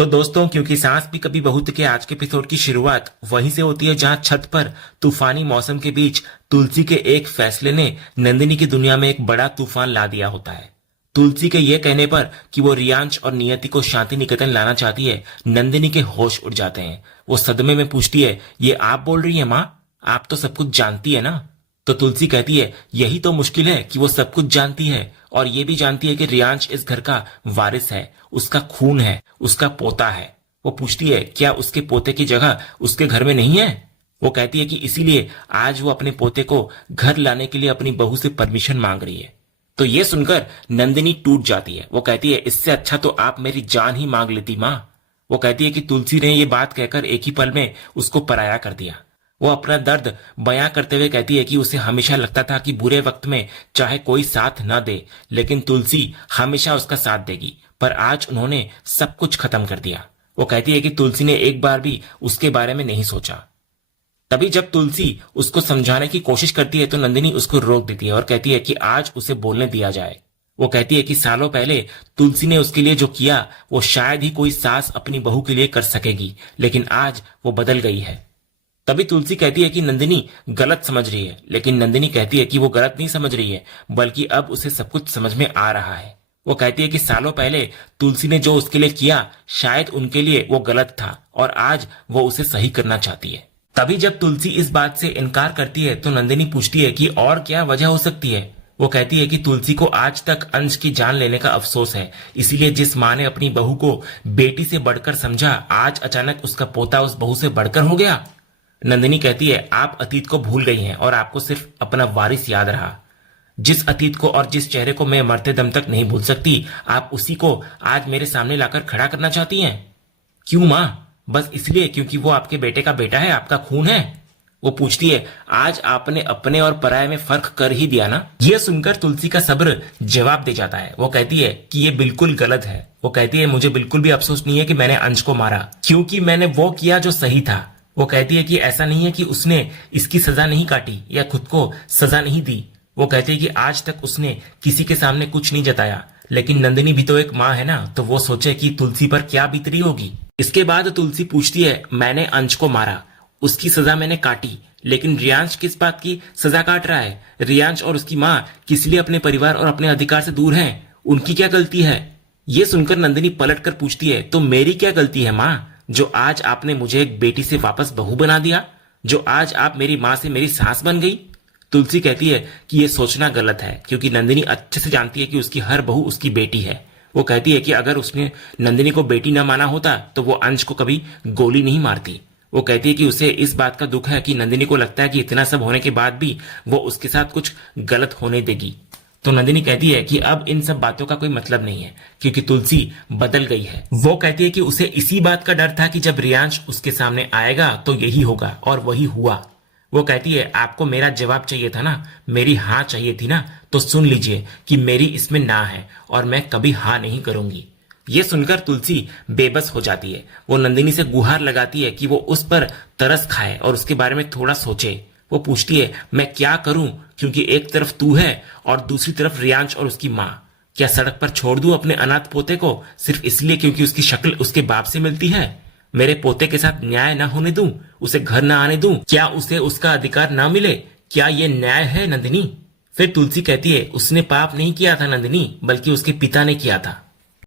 तो दोस्तों, क्योंकि सांस भी कभी बहू के आज के एपिसोड की शुरुआत वहीं से होती है जहां छत पर तूफानी मौसम के बीच तुलसी के एक फैसले ने नंदिनी की दुनिया में एक बड़ा तूफान ला दिया होता है। तुलसी के ये कहने पर कि वो रियांश और नियति को शांति निकेतन लाना चाहती है, नंदिनी के होश उड़ जाते हैं। वो सदमे में पूछती है, ये आप बोल रही है माँ? आप तो सब कुछ जानती है ना? तो तुलसी कहती है, यही तो मुश्किल है कि वो सब कुछ जानती है और ये भी जानती है कि रियांश इस घर का वारिस है, उसका खून है, उसका पोता है। वो पूछती है, क्या उसके पोते की जगह उसके घर में नहीं है? वो कहती है कि इसीलिए आज वो अपने पोते को घर लाने के लिए अपनी बहू से परमिशन मांग रही है। तो ये सुनकर नंदिनी टूट जाती है। वो कहती है, इससे अच्छा तो आप मेरी जान ही मांग लेती माँ। वो कहती है कि तुलसी ने ये बात कहकर एक ही पल में उसको पराया कर दिया। वो अपना दर्द बयां करते हुए कहती है कि उसे हमेशा लगता था कि बुरे वक्त में चाहे कोई साथ न दे, लेकिन तुलसी हमेशा उसका साथ देगी, पर आज उन्होंने सब कुछ खत्म कर दिया। वो कहती है कि तुलसी ने एक बार भी उसके बारे में नहीं सोचा। तभी जब तुलसी उसको समझाने की कोशिश करती है तो नंदिनी उसको रोक देती है और कहती है कि आज उसे बोलने दिया जाए। वो कहती है कि सालों पहले तुलसी ने उसके लिए जो किया वो शायद ही कोई सास अपनी बहू के लिए कर सकेगी, लेकिन आज वो बदल गई है। तभी तुलसी कहती है कि नंदिनी गलत समझ रही है, लेकिन नंदिनी कहती है कि वो गलत नहीं समझ रही है, बल्कि अब उसे सब कुछ समझ में आ रहा है। वो कहती है कि सालों पहले तुलसी ने जो उसके लिए किया शायद उनके लिए वो गलत था और आज वो उसे सही करना चाहती है। तभी जब तुलसी इस बात से इनकार करती है तो नंदिनी पूछती है कि और क्या वजह हो सकती है। वो कहती है कि तुलसी को आज तक अंश की जान लेने का अफसोस है, इसीलिए जिस माँ ने अपनी बहू को बेटी से बढ़कर समझा, आज अचानक उसका पोता उस बहू से बढ़कर हो गया। नंदिनी कहती है, आप अतीत को भूल गई हैं और आपको सिर्फ अपना वारिस याद रहा। जिस अतीत को और जिस चेहरे को मैं मरते दम तक नहीं भूल सकती, आप उसी को आज मेरे सामने लाकर खड़ा करना चाहती हैं। क्यों माँ? बस इसलिए क्योंकि वो आपके बेटे का बेटा है, आपका खून है? वो पूछती है, आज आपने अपने और पराये में फर्क कर ही दिया ना? यह सुनकर तुलसी का सब्र जवाब दे जाता है। वो कहती है कि ये बिल्कुल गलत है। वो कहती है, मुझे बिल्कुल भी अफसोस नहीं है कि मैंने अंश को मारा, क्योंकि मैंने वो किया जो सही था। वो कहती है कि ऐसा नहीं है कि उसने इसकी सजा नहीं काटी या खुद को सजा नहीं दी। वो कहती है कि आज तक उसने किसी के सामने कुछ नहीं जताया, लेकिन नंदिनी भी तो एक माँ है ना, तो वो सोचे कि तुलसी पर क्या बीत रही होगी। इसके बाद तुलसी पूछती है, मैंने अंश को मारा, उसकी सजा मैंने काटी, लेकिन रियांश किस बात की सजा काट रहा है? रियांश और उसकी माँ किस लिए अपने परिवार और अपने अधिकार से दूर हैं? उनकी क्या गलती है? ये सुनकर नंदिनी पलट कर पूछती है, तो मेरी क्या गलती है माँ, जो आज आपने मुझे एक बेटी से वापस बहू बना दिया, जो आज आप मेरी माँ से मेरी सास बन गई? तुलसी कहती है कि यह सोचना गलत है, क्योंकि नंदिनी अच्छे से जानती है कि उसकी हर बहू उसकी बेटी है। वो कहती है कि अगर उसने नंदिनी को बेटी न माना होता तो वो अंश को कभी गोली नहीं मारती। वो कहती है कि उसे इस बात का दुख है कि नंदिनी को लगता है कि इतना सब होने के बाद भी वो उसके साथ कुछ गलत होने देगी। तो नंदिनी कहती है कि अब इन सब बातों का कोई मतलब नहीं है, क्योंकि तुलसी बदल गई है। वो कहती है कि उसे इसी बात का डर था कि जब रियांश उसके सामने आएगा तो यही होगा, और वही हुआ। वो कहती है, आपको मेरा जवाब चाहिए था ना, मेरी हाँ चाहिए थी ना, तो सुन लीजिए कि मेरी इसमें ना है और मैं कभी हाँ नहीं करूंगी। ये सुनकर तुलसी बेबस हो जाती है। वो नंदिनी से गुहार लगाती है कि वो उस पर तरस खाए और उसके बारे में थोड़ा सोचे। वो पूछती है, मैं क्या करूं, क्योंकि एक तरफ तू है और दूसरी तरफ रियांश और उसकी माँ। क्या सड़क पर छोड़ दूं अपने अनाथ पोते को सिर्फ इसलिए क्योंकि उसकी शक्ल उसके बाप से मिलती है? मेरे पोते के साथ न्याय ना होने दूं, उसे घर ना आने दूं? क्या उसे उसका अधिकार ना मिले? क्या ये न्याय है नंदिनी? फिर तुलसी कहती है, उसने पाप नहीं किया था नंदिनी, बल्कि उसके पिता ने किया था।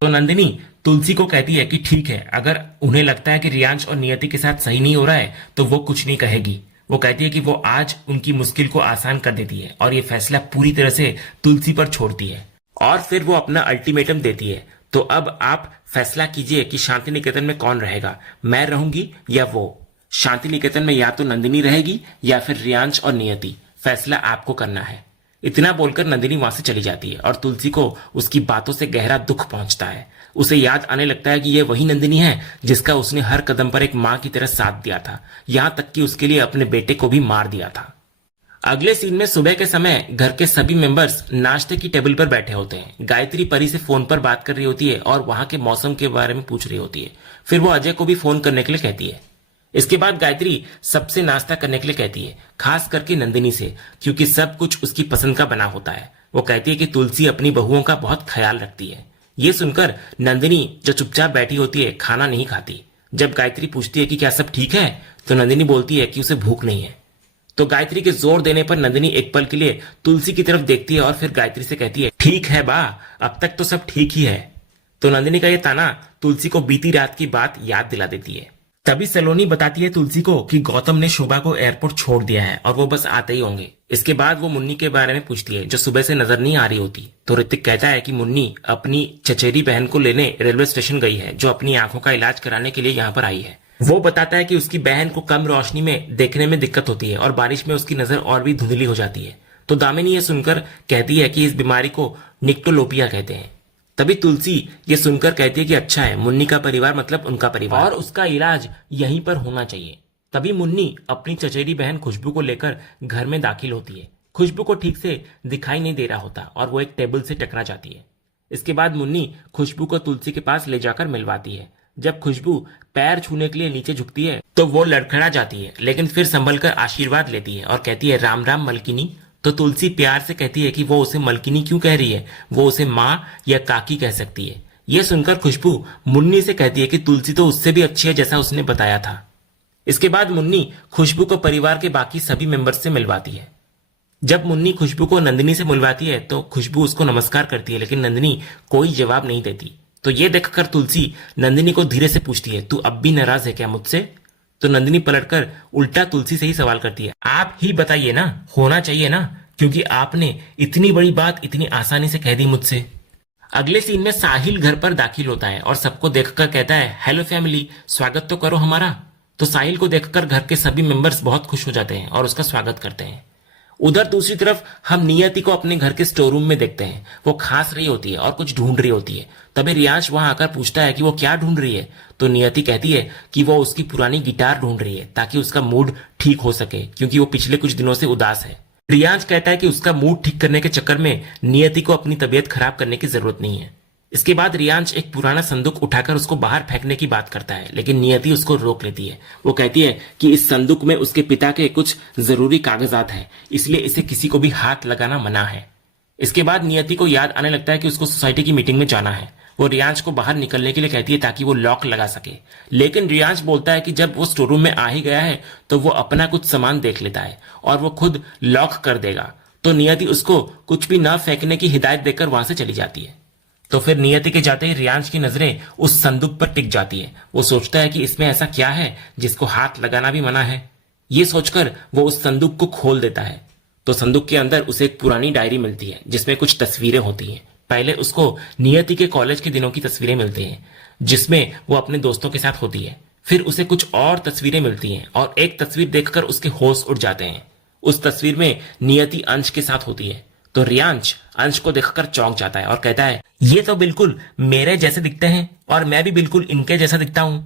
तो नंदिनी तुलसी को कहती है कि ठीक है, अगर उन्हें लगता है कि रियांश और नियति के साथ सही नहीं हो रहा है तो वो कुछ नहीं कहेगी। वो कहती है कि वो आज उनकी मुश्किल को आसान कर देती है और ये फैसला पूरी तरह से तुलसी पर छोड़ती है। और फिर वो अपना अल्टीमेटम देती है, तो अब आप फैसला कीजिए कि शांति निकेतन में कौन रहेगा, मैं रहूंगी या वो? शांति निकेतन में या तो नंदिनी रहेगी या फिर रियांश और नियति, फैसला आपको करना है। इतना बोलकर नंदिनी वहां से चली जाती है और तुलसी को उसकी बातों से गहरा दुख पहुंचता है। उसे याद आने लगता है कि यह वही नंदिनी है जिसका उसने हर कदम पर एक मां की तरह साथ दिया था, यहां तक कि उसके लिए अपने बेटे को भी मार दिया था। अगले सीन में सुबह के समय घर के सभी मेंबर्स नाश्ते की टेबल पर बैठे होते हैं। गायत्री परी से फोन पर बात कर रही होती है और वहां के मौसम के बारे में पूछ रही होती है। फिर वो अजय को भी फोन करने के लिए कहती है। इसके बाद गायत्री सबसे नाश्ता करने के लिए कहती है, खास करके नंदिनी से, क्योंकि सब कुछ उसकी पसंद का बना होता है। वो कहती है कि तुलसी अपनी बहुओं का बहुत ख्याल रखती है। ये सुनकर नंदिनी जो चुपचाप बैठी होती है खाना नहीं खाती। जब गायत्री पूछती है कि क्या सब ठीक है, तो नंदिनी बोलती है कि उसे भूख नहीं है। तो गायत्री के जोर देने पर नंदिनी एक पल के लिए तुलसी की तरफ देखती है और फिर गायत्री से कहती है, ठीक है बा, अब तक तो सब ठीक ही है। तो नंदिनी का ये ताना तुलसी को बीती रात की बात याद दिला देती है। तभी सलोनी बताती है तुलसी को कि गौतम ने शोभा को एयरपोर्ट छोड़ दिया है और वो बस आते ही होंगे। इसके बाद वो मुन्नी के बारे में पूछती है जो सुबह से नजर नहीं आ रही होती। तो ऋतिक कहता है कि मुन्नी अपनी चचेरी बहन को लेने रेलवे स्टेशन गई है, जो अपनी आंखों का इलाज कराने के लिए यहाँ पर आई है। वो बताता है कि उसकी बहन को कम रोशनी में देखने में दिक्कत होती है और बारिश में उसकी नजर और भी धुंधली हो जाती है। तो दामिनी ये सुनकर कहती है कि इस बीमारी को निक्टोलोपिया कहते हैं। तभी तुलसी ये सुनकर कहती है कि अच्छा है, मुन्नी का परिवार मतलब उनका परिवार, और उसका इलाज यहीं पर होना चाहिए। तभी मुन्नी अपनी चचेरी बहन खुशबू को लेकर घर में दाखिल होती है। खुशबू को ठीक से दिखाई नहीं दे रहा होता और वो एक टेबल से टकरा जाती है। इसके बाद मुन्नी खुशबू को तुलसी के पास ले जाकर मिलवाती है। जब खुशबू पैर छूने के लिए नीचे झुकती है तो वो लड़खड़ा जाती है, लेकिन फिर संभल कर आशीर्वाद लेती है और कहती है, राम राम मलकिनी। तो तुलसी प्यार से कहती है कि वो उसे मलकिनी क्यों कह रही है, वो उसे माँ या काकी कह सकती है। ये सुनकर खुशबू मुन्नी से कहती है कि तुलसी तो उससे भी अच्छी है जैसा उसने बताया था। इसके बाद मुन्नी खुशबू को परिवार के बाकी सभी मेंबर्स से मिलवाती है। जब मुन्नी खुशबू को नंदिनी से मिलवाती है तो खुशबू उसको नमस्कार करती है, लेकिन नंदिनी कोई जवाब नहीं देती। तो ये देखकर तुलसी नंदिनी को धीरे से पूछती है, तू अब भी नाराज है क्या मुझसे? तो नंदिनी पलटकर उल्टा तुलसी से ही सवाल करती है, आप ही बताइए ना, होना चाहिए ना, क्योंकि आपने इतनी बड़ी बात इतनी आसानी से कह दी मुझसे। अगले सीन में साहिल घर पर दाखिल होता है और सबको देखकर कहता है, हेलो फैमिली, स्वागत तो करो हमारा। तो साहिल को देखकर घर के सभी मेंबर्स बहुत खुश हो जाते हैं और उसका स्वागत करते हैं। उधर दूसरी तरफ हम नियति को अपने घर के स्टोर रूम में देखते हैं। वो खांस रही होती है और कुछ ढूंढ रही होती है। तभी रियांश वहां आकर पूछता है कि वो क्या ढूंढ रही है। तो नियति कहती है कि वो उसकी पुरानी गिटार ढूंढ रही है ताकि उसका मूड ठीक हो सके, क्योंकि वो पिछले कुछ दिनों से उदास है। रियांश कहता है कि उसका मूड ठीक करने के चक्कर में नियति को अपनी तबीयत खराब करने की जरूरत नहीं है। इसके बाद रियांश एक पुराना संदूक उठाकर उसको बाहर फेंकने की बात करता है, लेकिन नियति उसको रोक लेती है। वो कहती है कि इस संदूक में उसके पिता के कुछ जरूरी कागजात हैं, इसलिए इसे किसी को भी हाथ लगाना मना है। इसके बाद नियति को याद आने लगता है कि उसको सोसाइटी की मीटिंग में जाना है। वो रियांश को बाहर निकलने के लिए कहती है ताकि वो लॉक लगा सके, लेकिन रियांश बोलता है कि जब वो स्टोर रूम में आ ही गया है तो वो अपना कुछ सामान देख लेता है और वो खुद लॉक कर देगा। तो नियति उसको कुछ भी न फेंकने की हिदायत देकर वहां से चली जाती है। तो फिर नियति के जाते ही रियांश की नजरें उस संदूक पर टिक जाती है। वो सोचता है कि इसमें ऐसा क्या है जिसको हाथ लगाना भी मना है। ये सोचकर वो उस संदूक को खोल देता है। तो संदूक के अंदर उसे एक पुरानी डायरी मिलती है जिसमें कुछ तस्वीरें होती हैं। पहले उसको नियति के कॉलेज के दिनों की तस्वीरें मिलती हैं जिसमें वो अपने दोस्तों के साथ होती है। फिर उसे कुछ और तस्वीरें मिलती हैं और एक तस्वीर देखकर उसके होश उड़ जाते हैं। उस तस्वीर में नियति अंश के साथ होती है। तो रियांश अंश को देखकर चौंक जाता है और कहता है, ये तो बिल्कुल मेरे जैसे दिखते हैं और मैं भी बिल्कुल इनके जैसा दिखता हूं।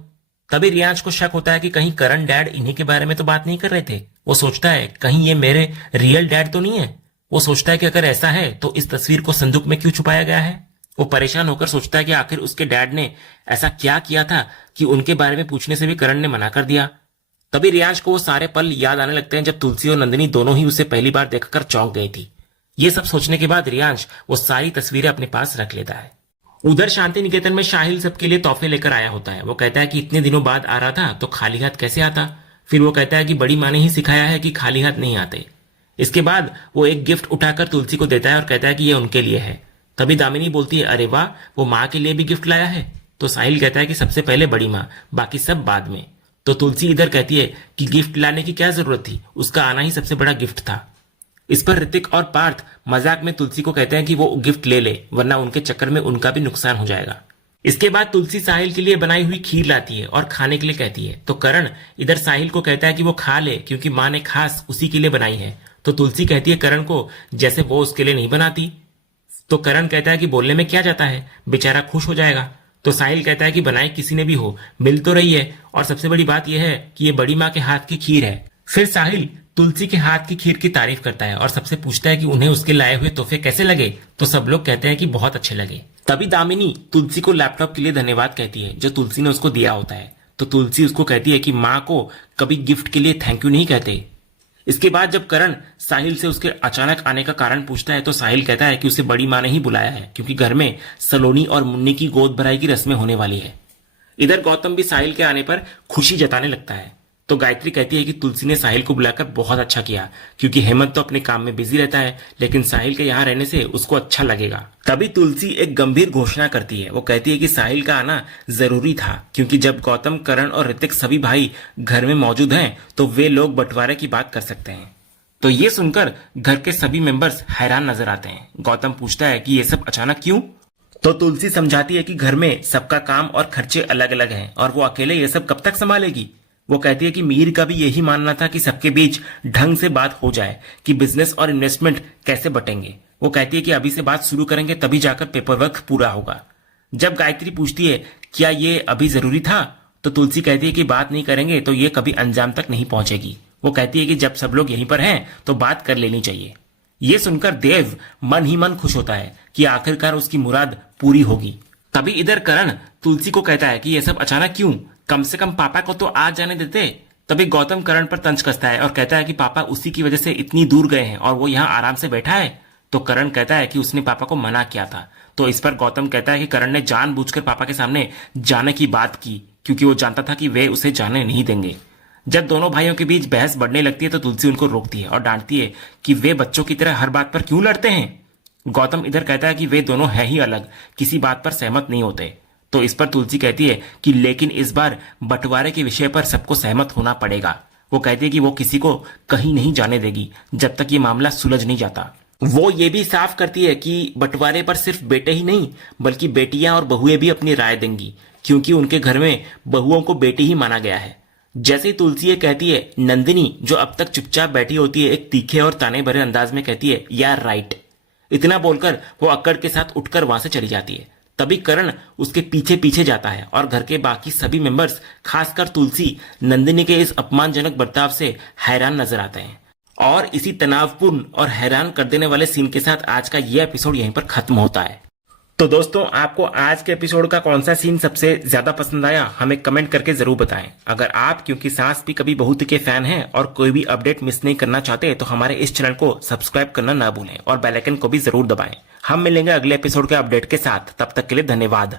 तभी रियांश को शक होता है कि कहीं करण डैड इन्हीं के बारे में तो बात नहीं कर रहे थे। वो सोचता है कहीं ये मेरे रियल डैड तो नहीं है। वो सोचता है कि अगर ऐसा है तो इस तस्वीर को संदूक में क्यों छुपाया गया है। वो परेशान होकर सोचता है कि आखिर उसके डैड ने ऐसा क्या किया था कि उनके बारे में पूछने से भी करण ने मना कर दिया। तभी रियांश को वो सारे पल याद आने लगते हैं जब तुलसी और नंदिनी दोनों ही उसे पहली बार देखकर चौंक गई थी। ये सब सोचने के बाद रियांश वो सारी तस्वीरें अपने पास रख लेता है। उधर शांति निकेतन में साहिल सबके लिए तोहफे लेकर आया होता है। वो कहता है कि इतने दिनों बाद आ रहा था तो खाली हाथ कैसे आता। फिर वो कहता है कि बड़ी माँ ने ही सिखाया है कि खाली हाथ नहीं आते। इसके बाद वो एक गिफ्ट उठाकर तुलसी को देता है और कहता है कि ये उनके लिए है। तभी दामिनी बोलती है, अरे वाह, वो माँ के लिए भी गिफ्ट लाया है। तो साहिल कहता है कि सबसे पहले बड़ी माँ, बाकी सब बाद में। तो तुलसी इधर कहती है कि गिफ्ट लाने की क्या जरूरत थी, उसका आना ही सबसे बड़ा गिफ्ट था। इस पर ऋतिक और पार्थ मजाक में तुलसी को कहते हैं कि वो गिफ्ट ले ले, वरना उनके चक्कर में उनका भी नुकसान हो जाएगा। इसके बाद तुलसी साहिल के लिए बनाई हुई खीर लाती है और खाने के लिए कहती है। तो करण इधर साहिल को कहता है कि वो खा ले क्योंकि माँ ने खास उसी के लिए बनाई है। तो तुलसी कहती है करण को जैसे वो उसके लिए नहीं बनाती। तो करण कहता है कि बोलने में क्या जाता है, बेचारा खुश हो जाएगा। तो साहिल कहता है कि बनाई किसी ने भी हो, मिल तो रही है, और सबसे बड़ी बात यह है कि ये बड़ी माँ के हाथ की खीर है। फिर साहिल तुलसी के हाथ की खीर की तारीफ करता है और सबसे पूछता है कि उन्हें उसके लाए हुए तोहफे कैसे लगे। तो सब लोग कहते हैं कि बहुत अच्छे लगे। तभी दामिनी तुलसी को लैपटॉप के लिए धन्यवाद कहती है जो तुलसी ने उसको दिया होता है। तो तुलसी उसको कहती है कि माँ को कभी गिफ्ट के लिए थैंक यू नहीं कहते। इसके बाद जब करण साहिल से उसके अचानक आने का कारण पूछता है तो साहिल कहता है कि उसे बड़ी माँ ने ही बुलाया है क्योंकि घर में सलोनी और मुन्नी की गोद भराई की रस्में होने वाली है। इधर गौतम भी साहिल के आने पर खुशी जताने लगता है तो गायत्री कहती है कि तुलसी ने साहिल को बुलाकर बहुत अच्छा किया क्योंकि हेमंत तो अपने काम में बिजी रहता है लेकिन साहिल के यहाँ रहने से उसको अच्छा लगेगा। तभी तुलसी एक गंभीर घोषणा करती है। वो कहती है कि साहिल का आना जरूरी था क्योंकि जब गौतम, करण और ऋतिक सभी भाई घर में मौजूद हैं तो वे लोग बंटवारे की बात कर सकते हैं। तो ये सुनकर घर के सभी मेंबर्स हैरान नजर आते हैं। गौतम पूछता है कि ये सब अचानक क्यों? तो तुलसी समझाती है कि घर में सबका काम और खर्चे अलग अलग हैं और वो अकेले ये सब कब तक संभालेगी। वो कहती है कि मीर का भी यही मानना था कि सबके बीच ढंग से बात हो जाए कि बिजनेस और इन्वेस्टमेंट कैसे बटेंगे। वो कहती है कि अभी से बात शुरू करेंगे तभी जाकर पेपर वर्क पूरा होगा। जब गायत्री पूछती है क्या ये अभी जरूरी था तो तुलसी कहती है कि बात नहीं करेंगे तो ये कभी अंजाम तक नहीं पहुंचेगी। वो कहती है कि जब सब लोग यहीं पर हैं तो बात कर लेनी चाहिए। ये सुनकर देव मन ही मन खुश होता है कि आखिरकार उसकी मुराद पूरी होगी। तभी इधर करण तुलसी को कहता है कि ये सब अचानक क्यों, कम से कम पापा को तो आज जाने देते। तभी गौतम करण पर तंज कसता है और कहता है कि पापा उसी की वजह से इतनी दूर गए हैं और वो यहाँ आराम से बैठा है। तो करण कहता है कि उसने पापा को मना किया था। तो इस पर गौतम कहता है कि करण ने जानबूझकर पापा के सामने जाने की बात की क्योंकि वो जानता था कि वे उसे जाने नहीं देंगे। जब दोनों भाइयों के बीच बहस बढ़ने लगती है तो तुलसी उनको रोकती है और डांटती है कि वे बच्चों की तरह हर बात पर क्यों लड़ते हैं। गौतम इधर कहता है कि वे दोनों है ही अलग, किसी बात पर सहमत नहीं होते। तो इस पर तुलसी कहती है कि लेकिन इस बार बंटवारे के विषय पर सबको सहमत होना पड़ेगा। वो कहती है कि वो किसी को कहीं नहीं जाने देगी जब तक ये मामला सुलझ नहीं जाता। वो ये भी साफ करती है कि बंटवारे पर सिर्फ बेटे ही नहीं बल्कि बेटियां और बहुएं भी अपनी राय देंगी क्योंकि उनके घर में बहुओं को बेटी ही माना गया है। जैसे ही तुलसी ये कहती है, नंदिनी जो अब तक चुपचाप बैठी होती है एक तीखे और ताने भरे अंदाज में कहती है यार राइट। इतना बोलकर वो अक्कड़ के साथ उठकर वहां से चली जाती है। तभी करण उसके पीछे पीछे जाता है और घर के बाकी सभी मेंबर्स, खासकर तुलसी, नंदिनी के इस अपमानजनक बर्ताव से हैरान नजर आते हैं। और इसी तनावपूर्ण और हैरान कर देने वाले सीन के साथ आज का यह एपिसोड यहीं पर खत्म होता है। तो दोस्तों, आपको आज के एपिसोड का कौन सा सीन सबसे ज्यादा पसंद आया हमें कमेंट करके जरूर बताएं। अगर आप क्योंकि सास भी कभी बहू के फैन हैं और कोई भी अपडेट मिस नहीं करना चाहते तो हमारे इस चैनल को सब्सक्राइब करना ना भूलें और बेल आइकन को भी जरूर दबाएं। हम मिलेंगे अगले एपिसोड के अपडेट के साथ। तब तक के लिए धन्यवाद।